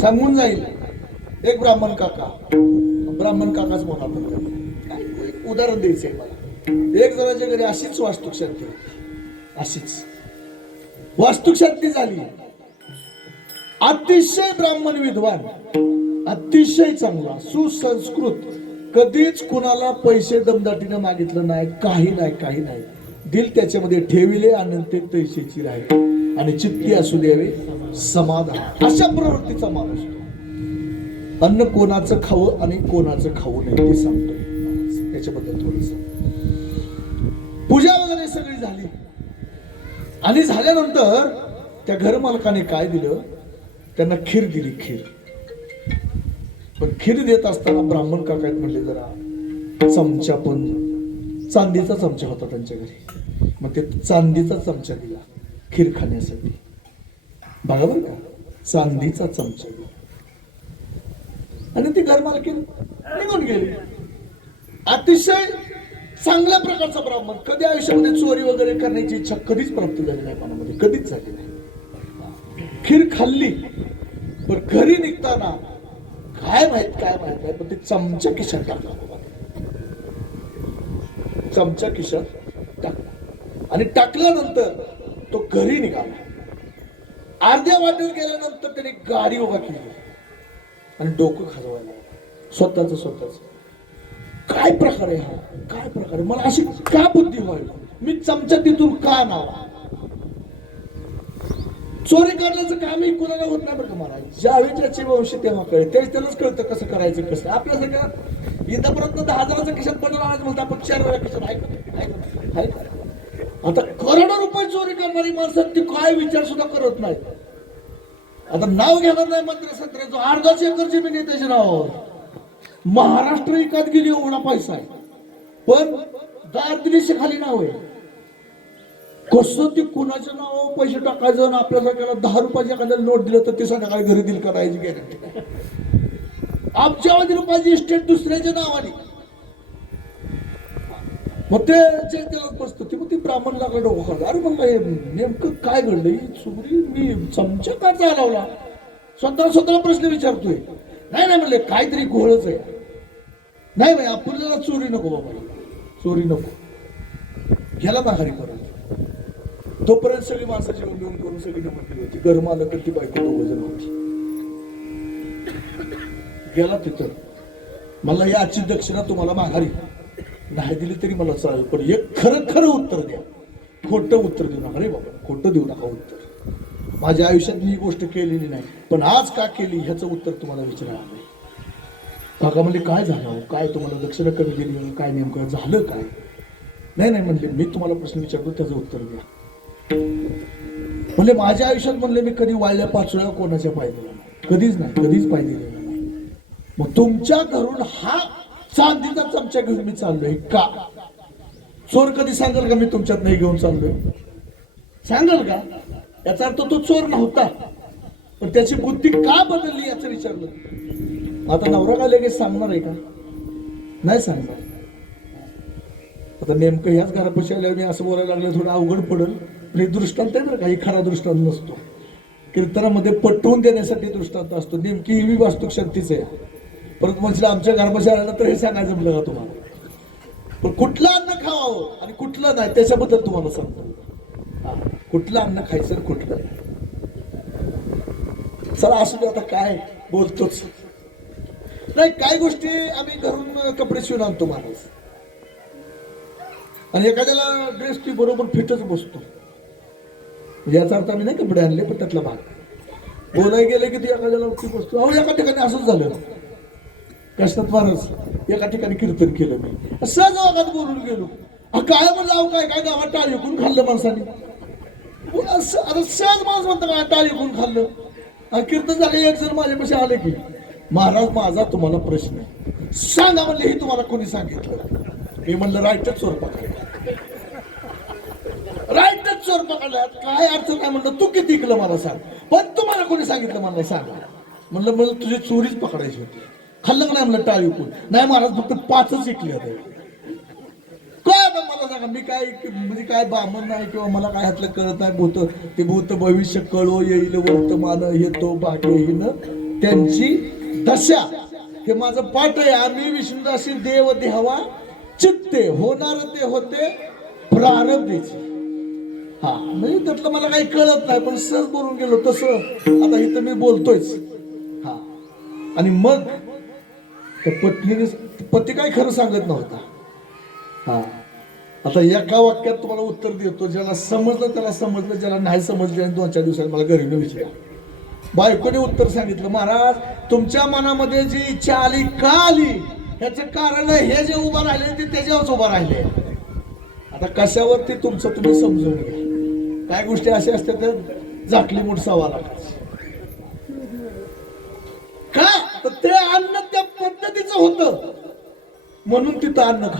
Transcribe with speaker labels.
Speaker 1: सांगून जाईल. एक ब्राह्मण काका. ब्राह्मण काकाच म्हणा आपण एक उदाहरण द्यायचं आहे मला. एक जणाच्या घरी अशीच वास्तुक शांती अशीच. वास्तुक शांती झाली. अतिशय ब्राह्मण विद्वान. अतिशय चांगला सुसंस्कृत. कधीच कुणाला पैसे दमदाटीने मागितलं नाही काही नाही काही नाही. दिल त्याच्यामध्ये ठेविले आणि ते पैशेची राहील. आणि चित्ती असू द्यावे. समाधान. अशा प्रवृत्तीचा माणूस अन्न कोणाचं खावं आणि कोणाचं खाऊ नये ते सांगतोय त्याच्याबद्दल थोडस. पूजा वगैरे सगळी झाली. आणि झाल्यानंतर त्या घर मालकाने काय दिलं? त्यांना खीर दिली खीर. पण खीर देत असताना ब्राह्मण काकायत म्हणले जरा चमचा पण. चांदीचा चमचा होता त्यांच्या घरी. मग ते चांदीचा चमचा दिला खीर खाण्यासाठी. बघा बरं का चांदीचा चमचा. आणि ती घर मालकी निघून गेली. अतिशय चांगल्या प्रकारचा ब्राह्मण. कधी आयुष्यामध्ये चोरी वगैरे करण्याची इच्छा कधीच प्राप्त झाली नाही मनामध्ये कधीच झाली नाही. खीर खाल्ली पण घरी निघताना काय माहीत काय माहीत नाही पण ते चमचा खिशात टाकला चमचा खिशात टाकला. आणि टाकल्यानंतर तो घरी निघाला. अर्ध्या वाटेवर गेल्यानंतर त्याने गाडी उभा केली. आणि डोकं खाजवायला स्वतःच स्वतःच. काय प्रकार आहे हा? काय प्रकार आहे? मला अशी का बुद्धी व्हावी मी चमचा तिथून का नावा? चोरी करण्याचं कामही कुणाला होत नाही बरं का महाराज? ज्यावेळी त्याची वंश तेव्हा कळेल. त्यावेळी त्यालाच कळतं कसं करायचं कसं. आपल्यासारखं इथंपर्यंत दहा हजाराचं खिशात पडलं आज म्हणतो आपण चार वेळा खिशात ऐकत ऐकत ऐकत आता करोडो रुपये चोरी करणारी माणसं ती काय विचार सुद्धा करत नाही आता नाव घेणार नाही मंत्री संत्र्याचं अर्धाच एकर जमीन आहे त्याच्या नावावर. महाराष्ट्र एकात गेली एवढा पैसा आहे. पण दारिद्र्याच्या खाली नाव आहे. कसं ते कुणाच्या नावावर पैसे टाकायचं आणि आपल्याला दहा रुपयाच्या एखाद्याला नोट दिलं तर ते संध्याकाळी घरी दिल करायची गॅरंटी आमच्या रुपयाची इस्टेट दुसऱ्याच्या नावाने. मग ते चेंज त्याला बसतं ते मग ती ब्राह्मण लागलं डोकं अरे म्हणलं हे नेमकं काय घडलं? ही चोरी मी चमचा का चालवला स्वतः स्वतःला प्रश्न विचारतोय. नाही नाही म्हणले काहीतरी घोळच आहे. नाही भाई आपल्याला चोरी नको बाबा. चोरी नको. घ्याला माघारी परत. तोपर्यंत सगळी माणसाची येऊन करून सगळी नमन होती घर तर ती बायको वजन होती. गेला तिथं. मला याची दक्षिणा तुम्हाला माघारी. नाही दिली तरी मला चालेल पण एक खरं खरं उत्तर द्या. खोटं उत्तर देऊ नका रे बाबा. खोटं देऊ नका उत्तर. माझ्या आयुष्यात मी ही गोष्ट केलेली नाही पण आज का केली ह्याचं उत्तर तुम्हाला विचारणार नाही. काका म्हणजे काय झालं हो? काय तुम्हाला दक्षिणा कमी दिली म्हणून काय नेमकं झालं काय? नाही नाही म्हणले मी तुम्हाला प्रश्न विचारतो त्याचं उत्तर द्या. म्हणले माझ्या आयुष्यात म्हणले मी कधी वाळल्या पाचोळ्या कोणाच्या पाय दिला नाही. कधीच नाही कधीच पाय दिलेला नाही. मग तुमच्या घरून हा चांदीचा चमचा घेऊन मी चाललोय. का? चोर कधी सांगाल का मी तुमच्यात नाही घेऊन चाललोय? सांगाल का? याचा अर्थ तो चोर नव्हता. पण त्याची बुद्धी का बदलली याचं विचारलं आता नवरा का लगेच सांगणार आहे का? नाही सांगणार. आता नेमकं ह्याच घरापाशी आल्यावर मी असं बोलायला लागलं थोडं अवघड पडेल. पण हे दृष्टांत आहे बरं काही खरा दृष्टांत नसतो. कीर्तनामध्ये पटवून देण्यासाठी दृष्टांत असतो. नेमकी ही वास्तुक शक्तीच आहे. परत म्हणजे आमच्या कर्मचाऱ्याला तर हे सांगायचं म्हणलं का तुम्हाला? पण कुठलं अन्न खावावं आणि कुठलं नाही त्याच्याबद्दल तुम्हाला सांगतो. कुठलं अन्न खायचं कुठलं नाही. चला असू दे आता काय बोलतोच. नाही काय गोष्टी आम्ही घरून कपडे शिवून आणतो माणूस. आणि एखाद्याला ड्रेस ती बरोबर फिटच बसतो. याचा अर्थ आम्ही नाही कपडे आणले पण त्यातला भाग. बोलाय गेले की ती एखाद्याला ती बसतो. अहो एका ठिकाणी असंच झालं. कशात महाराज एका ठिकाणी कीर्तन केलं मी. सहज वागात बोलून गेलो. काय म्हणलं अहो काय काय गावात टाळी विकून खाल्लं माणसाने? आता सहज माणूस म्हणतो का टाळी विकून खाल्लं? कीर्तन झालं एक जण माझ्यापाशी आले की महाराज माझा तुम्हाला प्रश्न आहे. सांगा म्हणले हे तुम्हाला कोणी सांगितलं? मी म्हणलं राईटच चोर पकडला. राईटच चोर पकडला. काय अर्थ काय म्हणलं तू किती इकलं मला सांग. पण तुम्हाला कोणी सांगितलं मला सांगा. म्हणलं मला तुझी चोरीच पकडायची होती. खाल्लं का नाही म्हणलं टाळी विकून नाही महाराज फक्त पाचच ऐकले होते. काय आता मला सांगा मी काय म्हणजे काय बामण नाही किंवा मला काय ह्यातलं कळत नाही भूत ते भूत भविष्य कळो येईल वर्तमान येतो बाकी त्यांची दशा हे माझं पाठ आहे. आम्ही विष्णुदासी देव देहवा चित्ते होणार ते होते प्रारब्धीचे. हा म्हणजे त्यातलं मला काही कळत नाही पण सहज बोलून गेलो तसं. आता इथं मी बोलतोयच. हा. आणि मग त्या पत्नीने पती काय खरं सांगत नव्हता. हा. आता एका वाक्यात तुम्हाला उत्तर देतो ज्याला समजलं त्याला समजलं ज्याला नाही समजलं आणि दोन चार दिवसांनी मला घरी विचारा बायकोने उत्तर सांगितलं महाराज तुमच्या मनामध्ये जी इच्छा आली का आली? ह्याचं कारण हे जे उभं राहिले ते त्याच्यावरच उभं राहिले. आता कशावरती तुमचं तुम्ही समजून घ्या. काय गोष्टी अशा असतात झाकली मूठ सवा लाखाची का तर ते अन्न त्या पद्धतीचं होतं. म्हणून तिथं अन्न खा